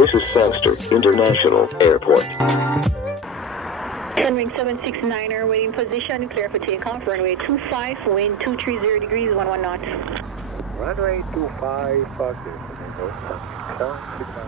This is Sangster International Airport. Sunwing 769er, waiting position, clear for takeoff, runway 25, wind 230 degrees, 11 knots. Runway 25, fuck this, and then go 769.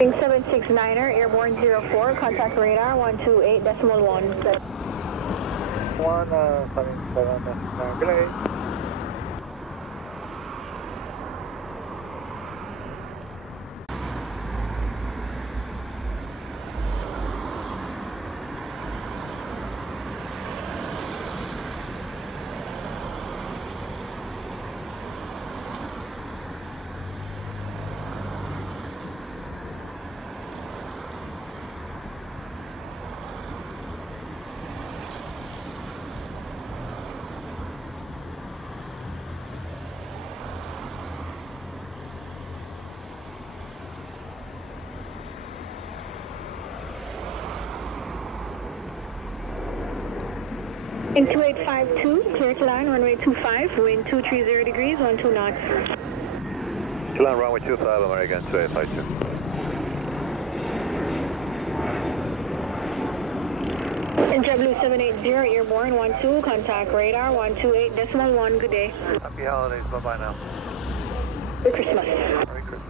Sunwing 769er, airborne 04, contact radar 128.1. 769, good. In 2852, clear to line, runway 25, wind 230 degrees, 12 knots. To line, runway 25, American 2852. In JetBlue 780, airborne 12, contact radar 128.1, good day. Happy holidays, bye-bye now. Merry Christmas. Merry Christmas.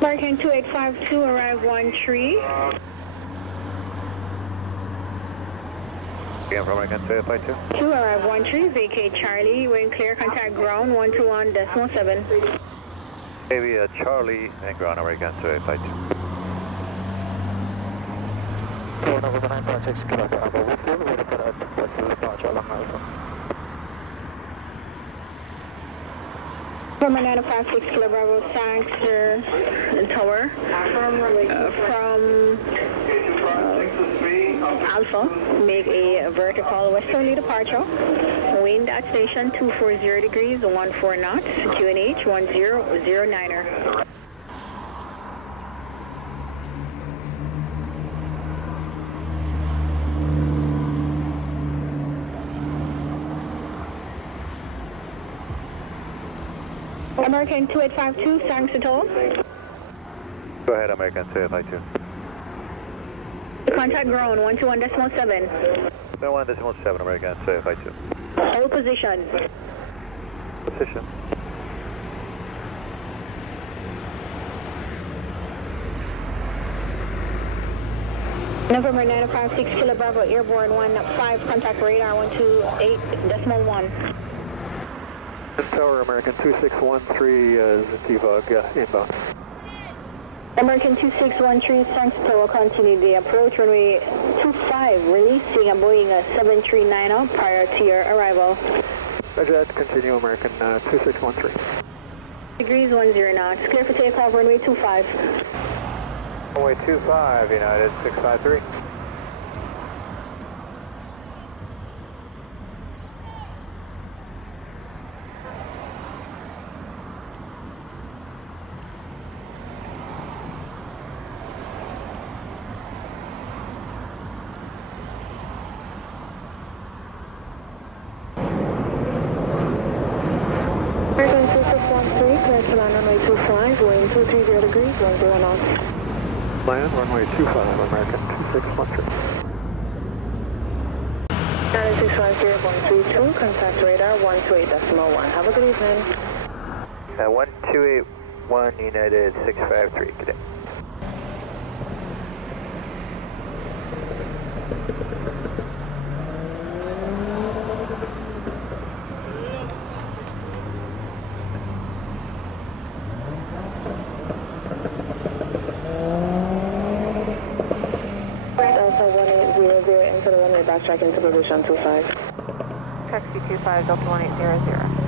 American 2852, arrive 13. Again from American 2852. 2, arrive 13, vacate Charlie, wind clear, contact ground 121.7. Maybe Charlie and ground American 2852. Number 9.6 kilometer, Alpha, Whitfield, we're going to press the departure along Alpha. From 956 Kilo Bravo, Sangster Tower, from Alpha, make a vertical westerly departure, wind at station 240 degrees, 14 knots, QNH 1009er. American 2852, Sangster Tower. Go ahead, American 2852. Contact ground 121.7. 1.7, American 2852. Hold position. Position. November 956 Kilo Bravo, airborne 15, contact radar 128.1. Tower, American 2613, Zivog, inbound. American 2613, Sangster will continue the approach, runway 25, releasing a Boeing 739 prior to your arrival. Roger that, continue American 2613. Degrees 10 knots, clear for takeoff, runway 25. Runway 25, United 653. American 2613, clear to land runway 25, wind 230 degrees, 10 knots. Land runway 25, American 2613. 9650132, contact radar 128.1. Have a good evening. 1281 United 653, good day. Backtrack into position 25. Taxi 25, Delta 1800.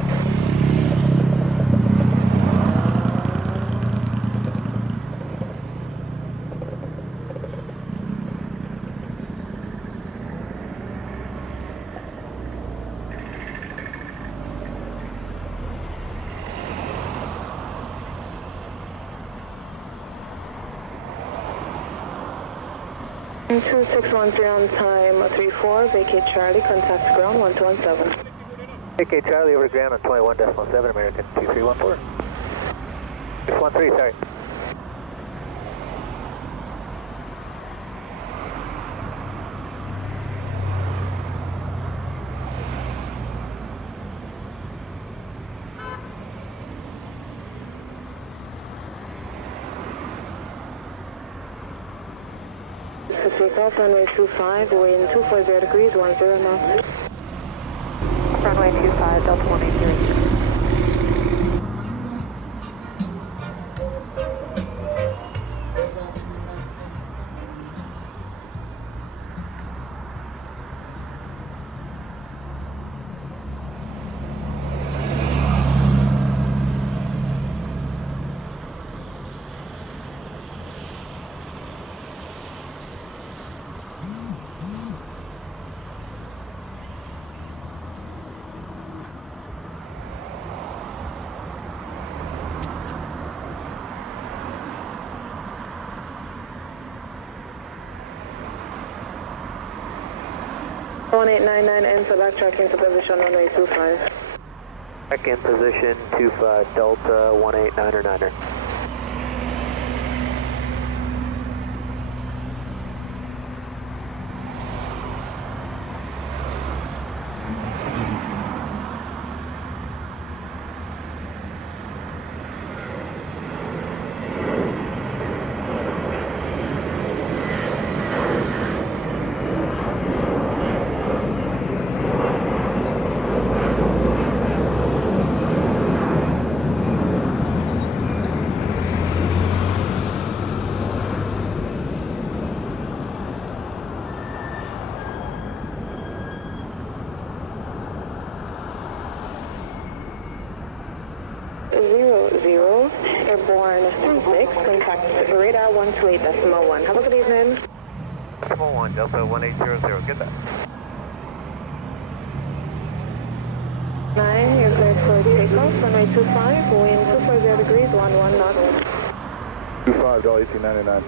And 2613 on time 34, vacate Charlie, contact ground 1217. Vacate Charlie over ground on 21.7, American 2314. 613, sorry. Takeoff, runway 25, wind 240 degrees, 10 knots. Runway 25, Delta 1800. One 1899 enter backtrack into position runway 25. Back in position 25, Delta 189er. Airborne 36, contact radar 128.1. Have a good evening. 1, Delta 1800, get that. 9, you're cleared for takeoff, runway 25, wind 240 degrees, 11 knots. 25, Delta 1899.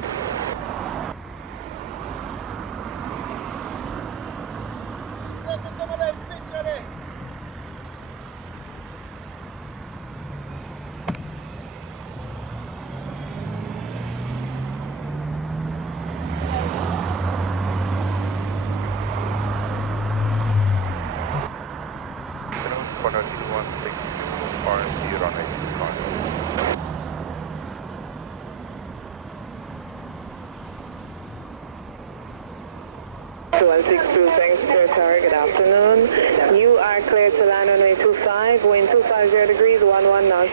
Thanks, Sir Tower. Good afternoon. You are cleared to land runway 25, wind 250 degrees, 11 knots.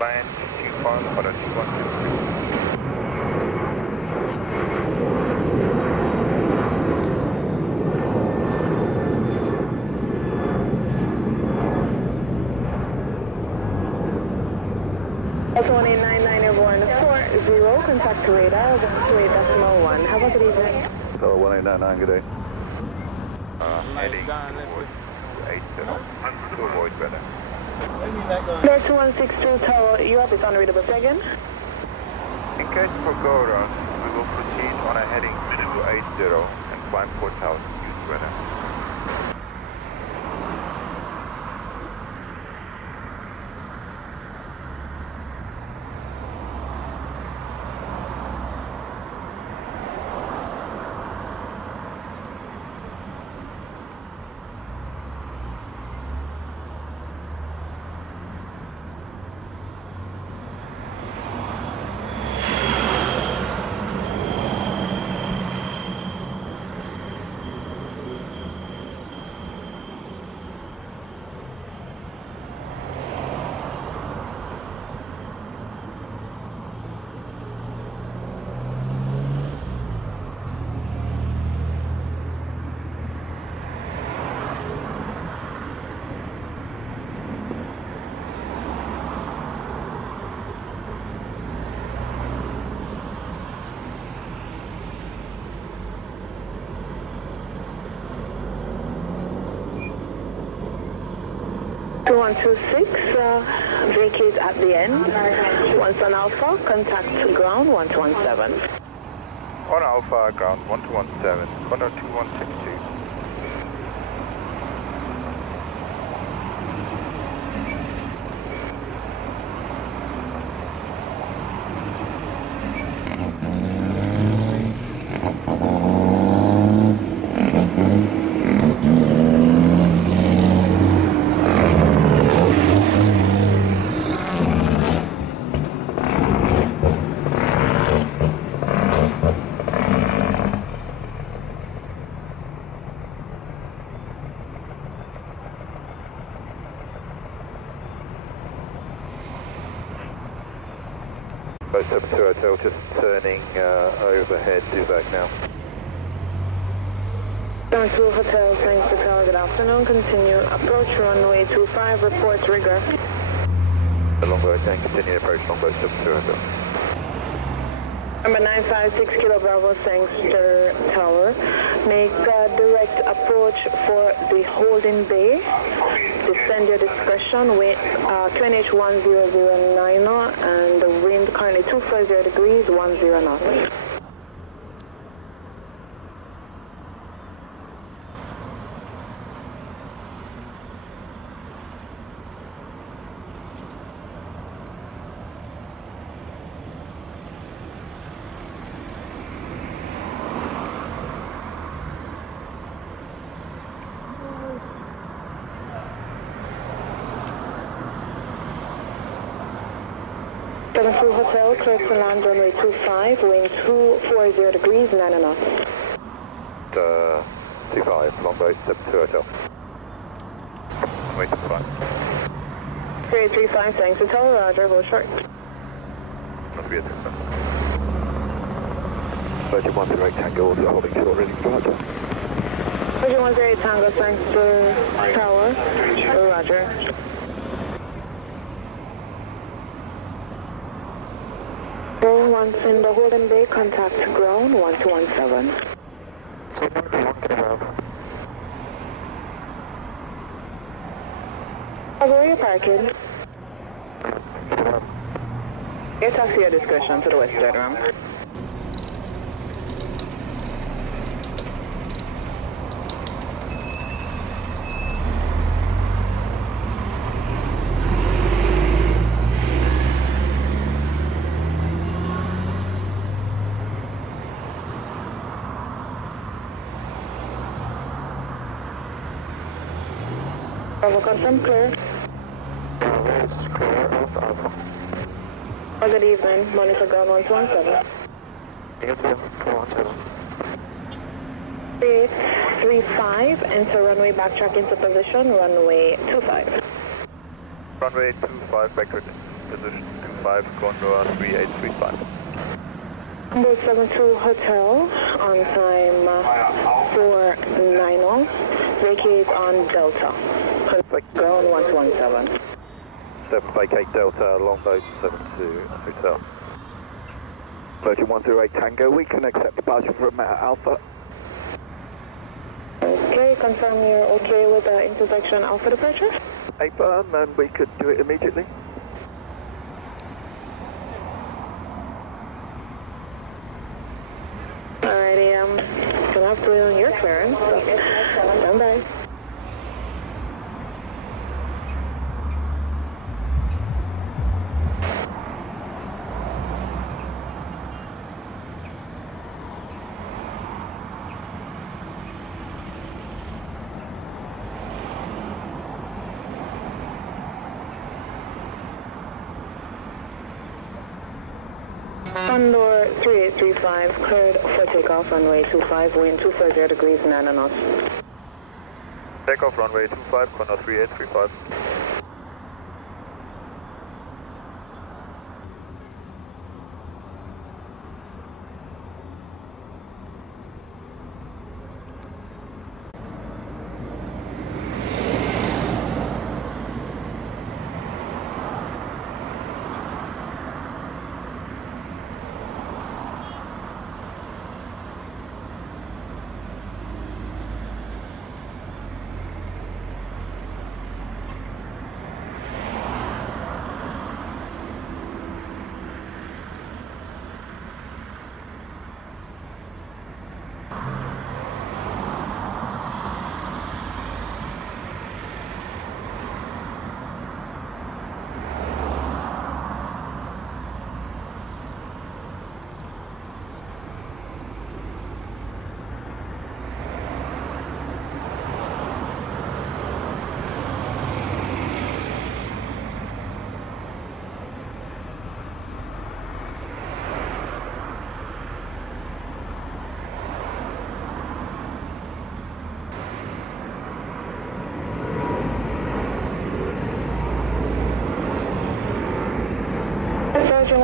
Land 25 for the 2123. That's 1899 Airborne 40, contact radar 128.1. Have a good evening. Hello, 1899, good day. Heading towards 80, to avoid weather. Door 2162 Tower, Europe is unreadable. Say again. In case for go-around, we will proceed on a heading 280 and climb Port House, use weather. 2126, vacate at the end. Once on Alpha, contact ground 1217. On Alpha, ground 1217, Condor 2162. Both 72 Hotel just turning overhead, do back now. 72 Hotel, thanks to Tower, good afternoon. Continue approach runway 25, report rigor. Longboat 10, continue approach Longboat 72 Hotel. Number 956 Kilo Bravo, Sangster Tower. Make a direct approach for the holding bay. Descend your discretion with QNH 1009 and the wind currently 240 degrees, 10 knots. Through Hotel, clear to land runway 25, wind 240 degrees, 9 knots. 25, Longboat 72 Hotel. Runway 25. 3835, thanks Hotel, roger, hold short. Must be a 3108 Tango, also holding short, ready for departure. 3108 Tango, thanks to Tower, roger. Once in the holding bay, contact ground 1217. Where are you parking? Your taxi at discretion to the WestJet, ma'am. Bravo, confirm clear. Oh, good evening. Monitor ground 117. 3835, enter runway backtrack into position, runway 25. Runway 25, backward position 25, Condor 3835. Number 72 Hotel, on time 490, vacate on Delta. Ground 117. 7 vacate Delta, Longboat 72 Hotel. 3108 Tango, we can accept departure from Alpha. Okay, confirm you're okay with the intersection Alpha departure? A firm, and we could do it immediately. Alrighty, gonna have to wait on your clearance, so stand by. Condor 3835, cleared for takeoff, runway 25, wind 240 degrees, 9 knots. Takeoff runway 25, Condor 3835.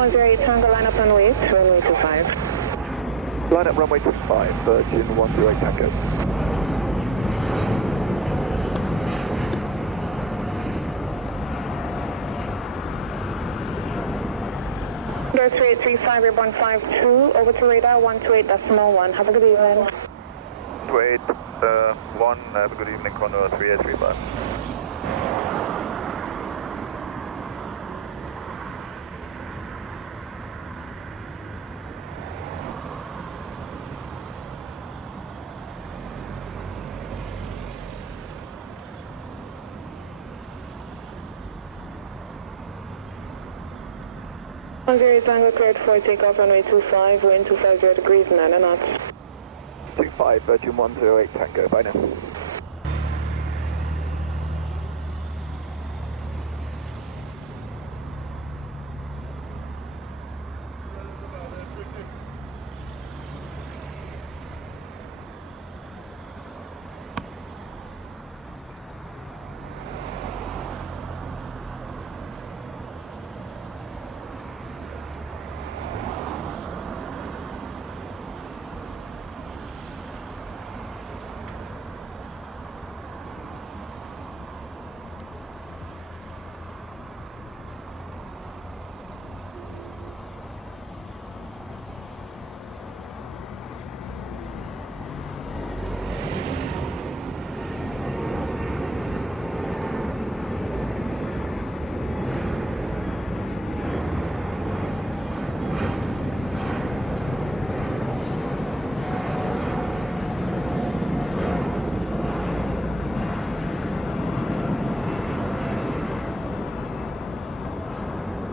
108 Tango, line up and wait, runway 25. Line up runway 25, Virgin 108 Tango. Condor 3835, airborne 52, over to radar 128.1. Have a good evening. 1, have a good evening, Condor 3835. Tango cleared for takeoff runway 25, wind 250 degrees, 9 knots. 25, Virgin 108 Tango, bye now.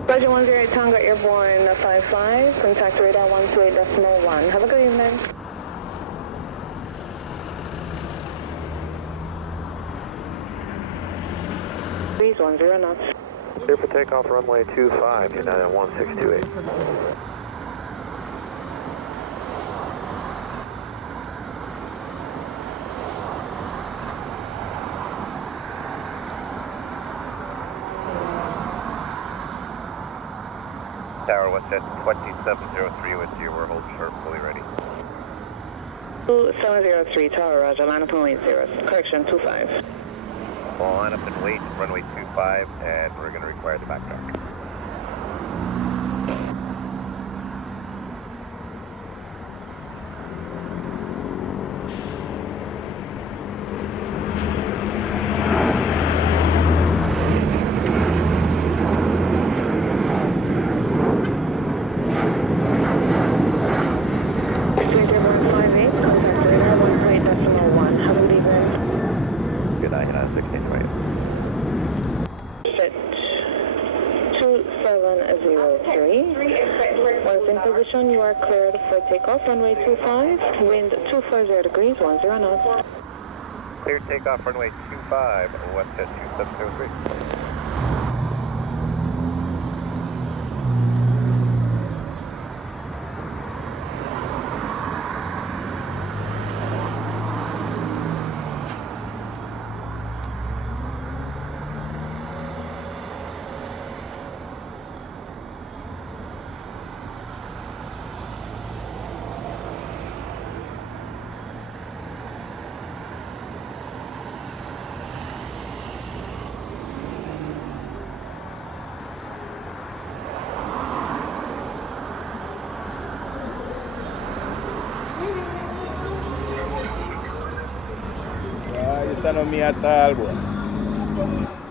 Virgin 108 Tango, airborne 55, contact radar 128.1. Have a good evening. Breeze 10 knots. Clear for takeoff runway 25, United 1628. Tower, WestJet 2703 with you. We're holding short, fully ready. 2703, Tower, Roger, line up and wait, 0, correction, 25. We'll line up and wait, runway 25, and we're going to require the backtrack. You are cleared for takeoff, runway 25, wind 250 degrees, 10 knots. Cleared takeoff, runway 25, WestJet 2703. Esa no es mía tal, bueno.